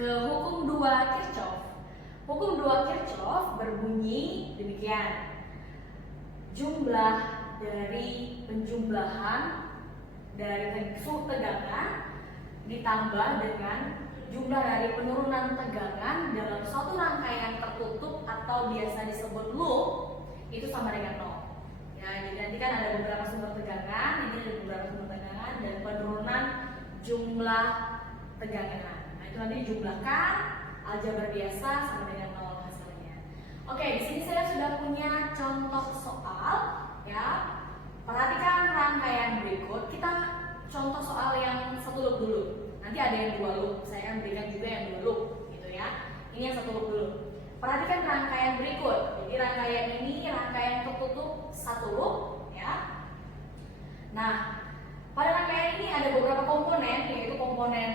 ke hukum 2 Kirchhoff. Hukum 2 Kirchhoff berbunyi demikian. Jumlah dari penjumlahan dari tegangan ditambah dengan jumlah dari penurunan tegangan dalam suatu rangkaian tertutup atau biasa disebut loop itu sama dengan 0. Ya, jadi nanti kan ada beberapa sumber tegangan, ini ada beberapa sumber tegangan dan penurunan jumlah tegangan. Nah, itu nanti dijumlahkan aljabar biasa sama dengan 0 hasilnya. Oke, di sini saya sudah punya contoh soal ya. Perhatikan rangkaian berikut. Kita contoh soal yang satu loop dulu. Nanti ada yang 2 loop. Saya akan berikan juga yang 2 loop gitu ya. Ini yang satu loop dulu. Perhatikan rangkaian berikut. Jadi rangkaian ini rangkaian tertutup satu loop ya. Nah, pada rangkaian ini ada beberapa komponen, yaitu komponen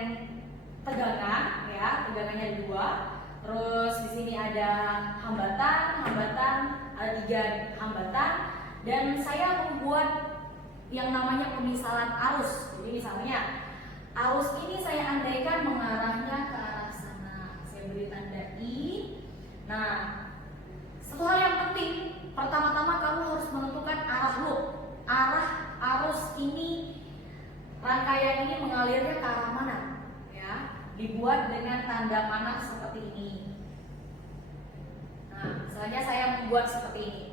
tegangan ya, tegangannya ada 2. Terus di sini ada hambatan, ada 3 hambatan dan saya membuat yang namanya pemisalan arus. Jadi misalnya arus ini saya andaikan mengarahnya ke arah sana. Saya beri tanda I. Nah, satu hal yang penting, pertama-tama kamu harus menentukan arah loop. Arah arus ini, rangkaian ini mengalirnya ke arah mana? Ya, dibuat dengan tanda panah seperti ini. Nah, misalnya saya membuat seperti ini.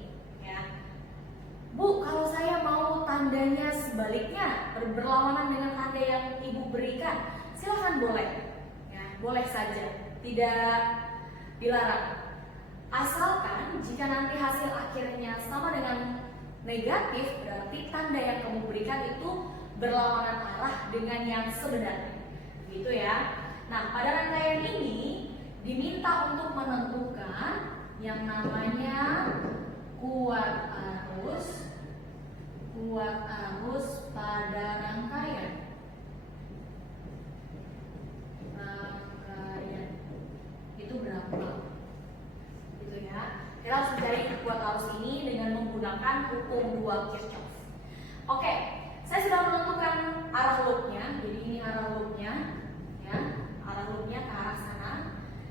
Bu, kalau saya mau tandanya sebaliknya, berlawanan dengan tanda yang Ibu berikan, silahkan boleh. Ya, boleh saja, tidak dilarang. Asalkan jika nanti hasil akhirnya sama dengan negatif, berarti tanda yang kamu berikan itu berlawanan arah dengan yang sebenarnya. Gitu ya. Nah, pada rangkaian ini diminta untuk menentukan yang namanya kuat arus pada rangkaian itu berapa gitu ya. Kita harus mencari kuat arus ini dengan menggunakan hukum 2 Kirchhoff. Oke, saya sudah menentukan arah loopnya. Jadi ini arah loopnya ya, arah loopnya ke arah sana.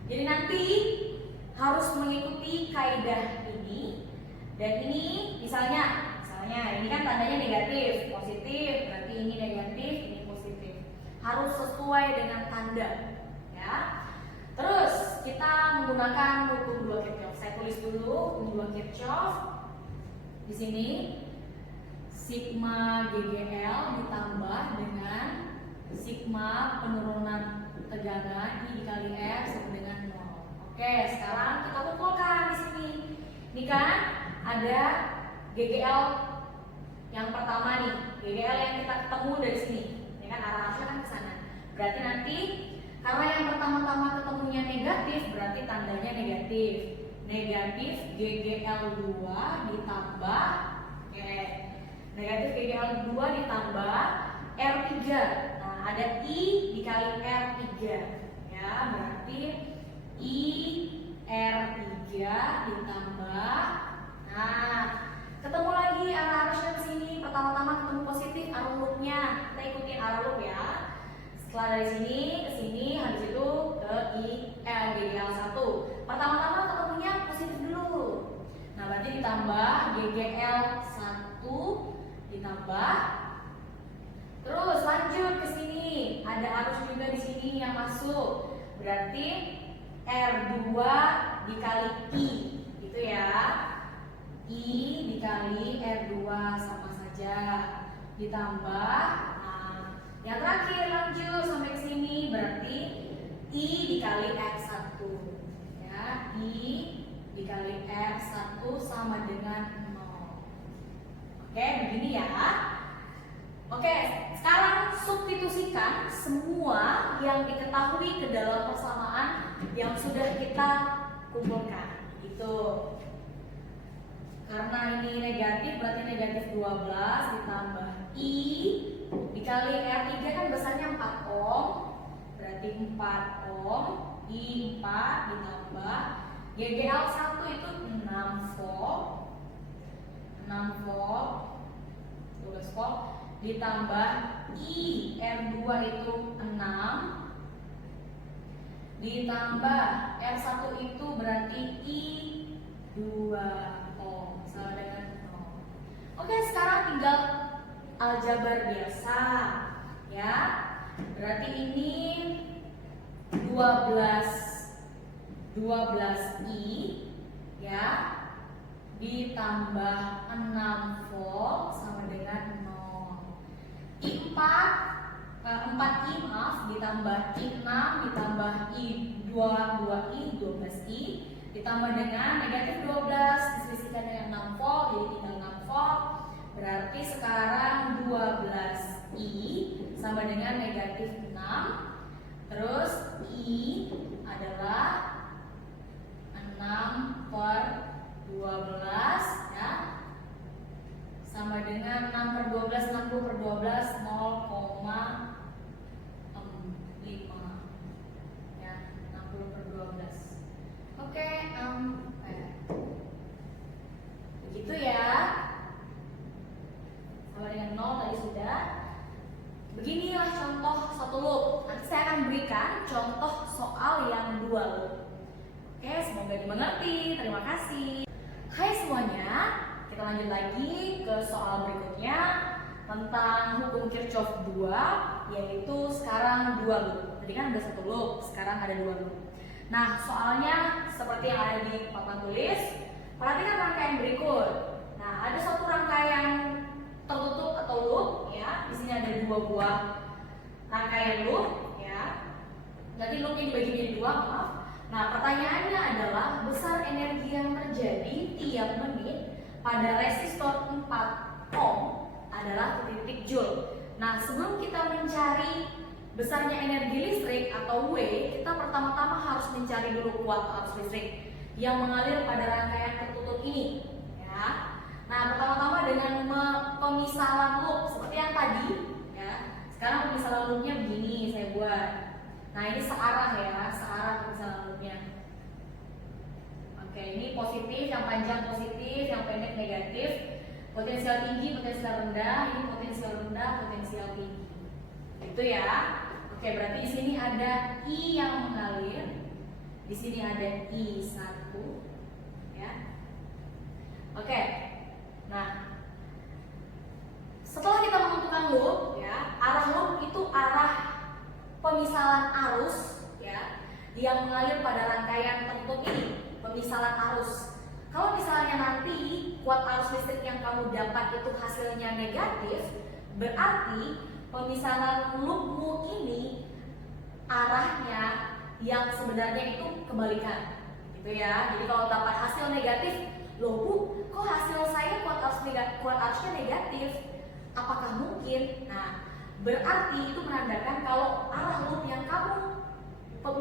Jadi nanti harus mengikuti kaidah ini. Dan ini misalnya ini kan tandanya negatif, positif, berarti ini negatif, ini positif. Harus sesuai dengan tanda, ya. Terus kita menggunakan hukum 2 Kirchhoff. Saya tulis dulu hukum 2 Kirchhoff. Di sini sigma GGL ditambah dengan sigma penurunan tegangan I dikali R sama dengan 0. Oke, sekarang kita kumpulkan di sini. Ini kan ada GGL yang pertama nih, GGL yang kita ketemu dari sini. Ini kan arah arusnya kan ke sana. Berarti nanti karena yang pertama-tama ketemunya negatif, berarti tandanya negatif. Negatif GGL 2 ditambah negatif GGL 2 ditambah R3. Nah, ada I dikali R3 ya, berarti I R3 ditambah, nah ketemu lagi arah arusnya ke sini. Pertama-tama ketemu positif arah loopnya, kita ikutin arah loop ya. Setelah dari sini ke sini, habis itu ke GGL 1. Pertama-tama ketemunya positif dulu. Nah, berarti ditambah GGL 1 ditambah. Terus lanjut ke sini, ada arus juga di sini yang masuk. Berarti R2 dikali I, gitu ya. I dikali R2 sama saja. Ditambah, nah, yang terakhir lanjut sampai ke sini, berarti I dikali R1. Ya, I dikali R1 sama dengan 0. Oke, begini ya. Oke, sekarang substitusikan semua yang diketahui ke dalam persamaan yang sudah kita kumpulkan. Itu. Karena ini negatif, berarti negatif 12 ditambah I dikali R3 kan besarnya 4 ohm. Berarti 4 ohm, I 4 ditambah GGL 1 itu 6 volt. 6 volt 12 volt ditambah I R2 itu 6 ditambah R1 itu berarti I2O sama dengan 0. Oke, sekarang tinggal aljabar biasa ya. Berarti ini 12I ya ditambah 6 volt sama dengan 0. I4 4I maaf ditambah I6 ditambah I2 2I 12I ditambah dengan negatif 12 diselisihkan dengan 6 volt jadi tinggal 6 volt. Berarti sekarang 12I sama dengan negatif 6. Terus I adalah 6 per 12 ya, sama dengan 6 per 12, 60 per 12, 0,5 ya, 60 per 12. Oke, begitu ya, sama dengan 0 tadi sudah. Beginilah contoh satu loop. Nanti saya akan berikan contoh soal yang 2 loop. Oke, semoga dimengerti. Terima kasih. Hai semuanya, kita lanjut lagi ke soal berikutnya tentang hukum Kirchhoff 2, yaitu sekarang 2 loop. Tadi kan ada 1 loop, sekarang ada 2 loop. Nah, soalnya seperti yang ada di papan tulis. Perhatikan rangkaian berikut. Nah, ada satu rangkaian tertutup atau loop ya. Di sini ada 2 buah rangkaian loop ya. Jadi loopnya dibagi menjadi 2, maaf. Nah, pertanyaannya adalah besar energi yang terjadi tiap menit pada resistor 4 ohm adalah titik joule. Nah, sebelum kita mencari besarnya energi listrik atau W, kita pertama-tama harus mencari dulu kuat arus listrik yang mengalir pada rangkaian tertutup ini ya. Nah, pertama-tama dengan pemisahan loop seperti yang tadi ya. Sekarang pemisahan loopnya begini saya buat. Nah, ini searah ya, searah pemisahan loopnya. Oke, ini positif, yang panjang positif, yang pendek negatif. Potensial tinggi, potensial rendah, ini potensial rendah, potensial tinggi. Itu ya. Oke, berarti di sini ada I yang mengalir. Di sini ada I1 ya. Oke. Nah, setelah kita menentukan loop ya, arah loop itu arah pemisahan arus ya yang mengalir pada rangkaian tertutup ini, pemisahan arus. Kalau misalnya nanti kuat arus listrik yang kamu dapat itu hasilnya negatif, berarti pemisahan loopmu ini arahnya yang sebenarnya itu kebalikan, gitu ya. Jadi kalau dapat hasil negatif, loh Bu, kok hasil saya kuat arusnya negatif? Apakah mungkin? Nah, berarti itu menandakan kalau arah loop yang kamu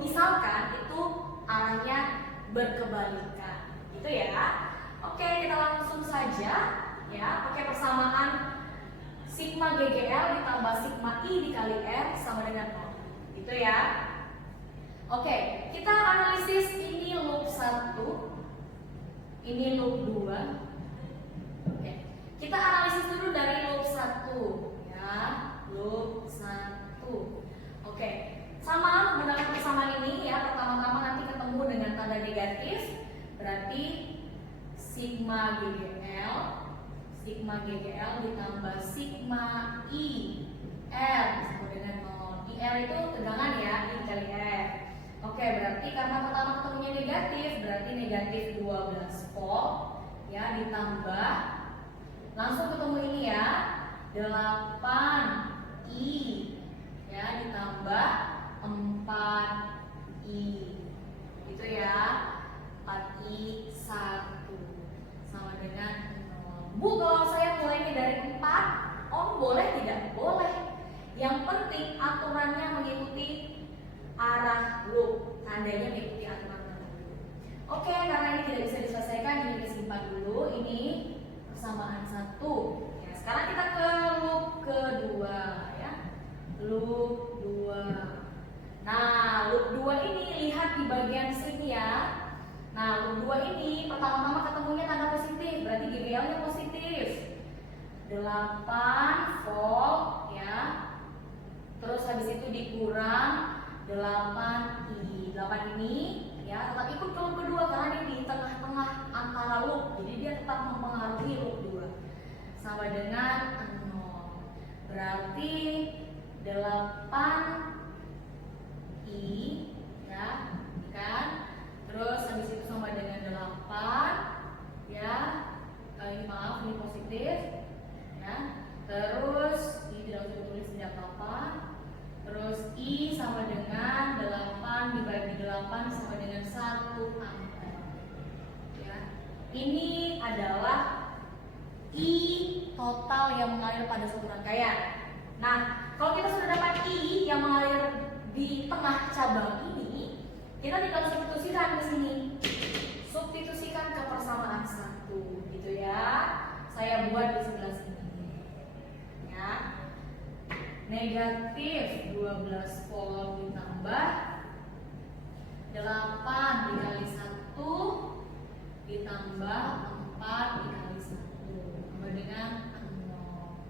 misalkan itu arahnya berkebalikan, gitu ya. Oke, kita langsung saja ya pakai persamaan sigma GGL ditambah sigma I dikali R sama dengan 0, gitu ya. Oke, kita analisis ini loop 1, ini loop 2. Oke, kita analisis dulu dari loop 1 ya. Loop 1. Oke, sama menggunakan persamaan ini ya. Pertama-tama nanti ketemu dengan tanda negatif, berarti sigma GGL ditambah sigma I R sama dengan 0. IR itu tegangan ya, I dikali R. Oke, berarti karena pertama ketemunya negatif, berarti negatif 12 volt ya, ditambah langsung ketemu ini ya, 8I ya, ditambah 4I, gitu ya. 4I 1 sama dengan 0. Bu, kalau saya mulainya dari 4 ohm boleh tidak? Boleh. Yang penting aturannya mengikuti arah loop, tandanya mengikuti aturan loop. Oke, karena ini tidak bisa diselesaikan, ini disimpan dulu. Ini persamaan 1 ya. Sekarang kita ke loop kedua ya. Loop 2. Nah, loop 2 ini lihat di bagian sini ya. Nah, loop 2 ini pertama-tama ketemunya tanda positif, berarti GGL-nya positif. 8 volt ya. Terus habis itu dikurang 8I. 8 ini ya tetap ikut ke loop kedua karena ini di tengah-tengah antara loop, jadi dia tetap mempengaruhi loop 2 sama dengan 0. Berarti 8I ya kan, terus habis itu sama dengan 8 ya, ini maaf ini positif ya, terus I tidak usah tulis tidak apa-apa, terus I sama dengan 8 dibagi 8 sama dengan 1 ampere ya. Ini adalah I total yang mengalir pada suatu rangkaian. Nah, kalau kita sudah dapat I yang mengalir di tengah cabang ini, kita tinggal substitusikan ke sini. Substitusikan ke persamaan 1 gitu ya. Saya buat di sebelah sini. Ya. Negatif 12 volt ditambah 8 dikali 1 ditambah 4 dikali 1 sama dengan 0.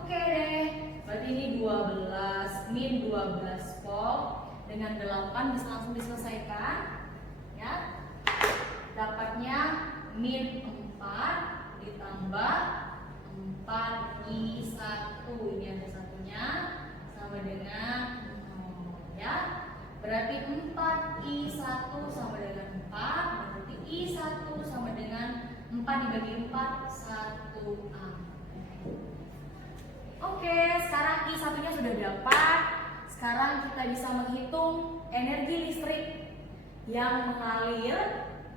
Oke deh, berarti ini 12 min 12 volt dengan 8 bisa langsung diselesaikan ya. Dapatnya min 4 ditambah 4I1, ini ada satunya sama dengan 0 ya. Berarti 4I1 sama dengan 4, berarti I1 sama dengan 4 dibagi 4 1 ampere. Oke, sekarang I1-nya sudah dapat. Sekarang kita bisa menghitung energi listrik yang mengalir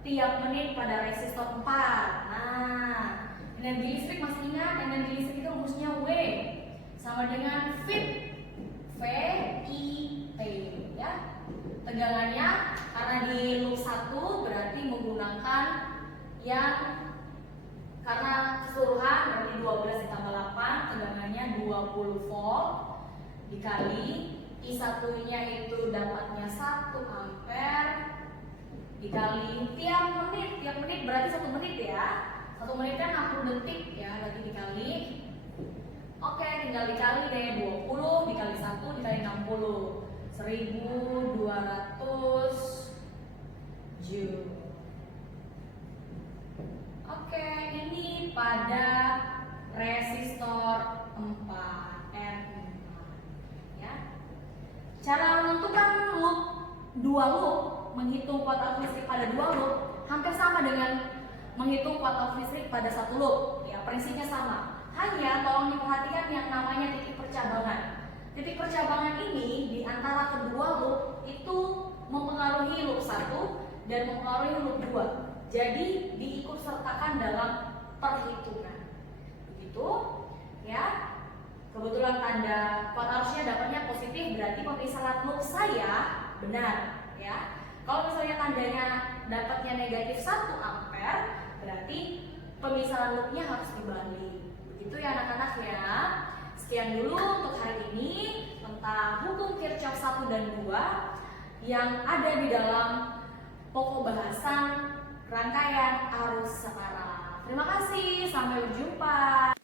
tiap menit pada resistor 4. Nah, energi listrik masih ingat, energi listrik itu rumusnya W sama dengan VIT, VIT ya. Tegangannya karena di loop 1 berarti menggunakan yang karena keseluruhan berarti 12 ditambah 8, tegangannya 20 volt dikali I1-nya itu dapatnya 1 ampere dikali tiap menit berarti 1 menit ya. 1 menit kan 60 detik ya, lagi dikali. Oke, tinggal dikali deh, 20 dikali 1 dikali 60, 1200 joule. Oke, ini pada resistor 4 R4 ya. Cara menentukan loop 2 loop, menghitung kuat arus listrik pada 2 loop hampir sama dengan menghitung kuat arus listrik pada 1 loop ya, prinsipnya sama. Hanya tolong diperhatikan yang namanya titik percabangan. Titik percabangan ini di antara kedua loop itu mempengaruhi loop 1 dan mempengaruhi loop 2. Jadi diikut sertakan dalam perhitungan. Begitu ya. Kebetulan tanda kuat arusnya dapatnya positif, berarti pemisahan loop saya benar ya. Kalau misalnya tandanya dapatnya negatif 1 ampere, berarti pemisahan loopnya harus dibalik. Begitu ya anak-anak ya. Sekian dulu untuk hari ini tentang hukum Kirchhoff 1 dan 2 yang ada di dalam pokok bahasan rangkaian arus searah. Terima kasih, sampai berjumpa.